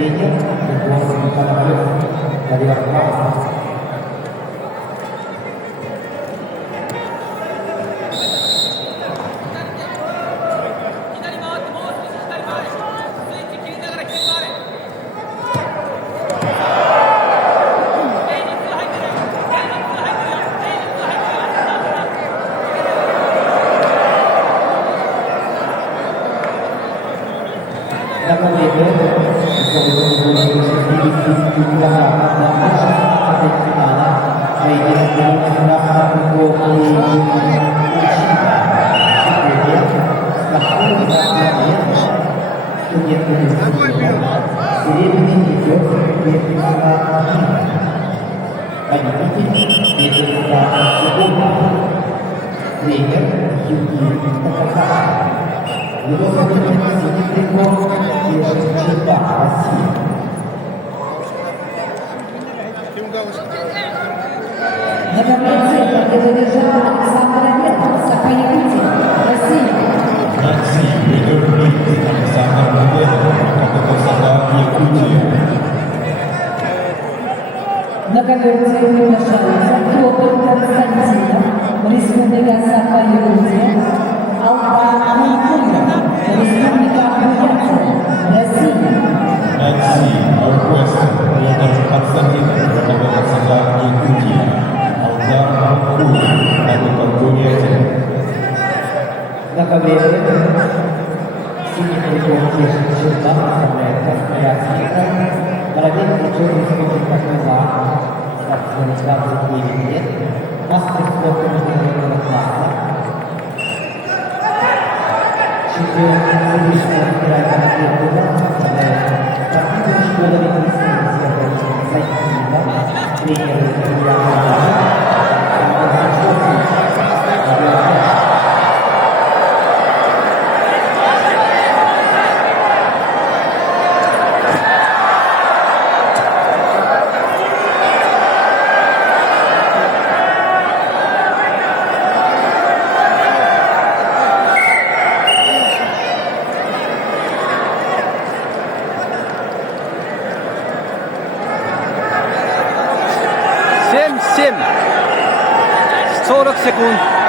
trigger sebuah sebutan balik dari Arab. На коверте приглашается Петр Константинов, Республика Саха-Якутия, Албан Микунов, Республика Бурятия, Россия. Our request Петр Константинов, Республика Саха-Якутия, Албан Микунов, Республика Бурятия. На коверте синий прикол черта оставляет реакция. Молодец, причем республика Казахстан, 29 лет, мастер спорта международного класса, чемпион физического федерального клуба, спортивная школа медицинского Сайкида, тренер Семь, 40 секунд.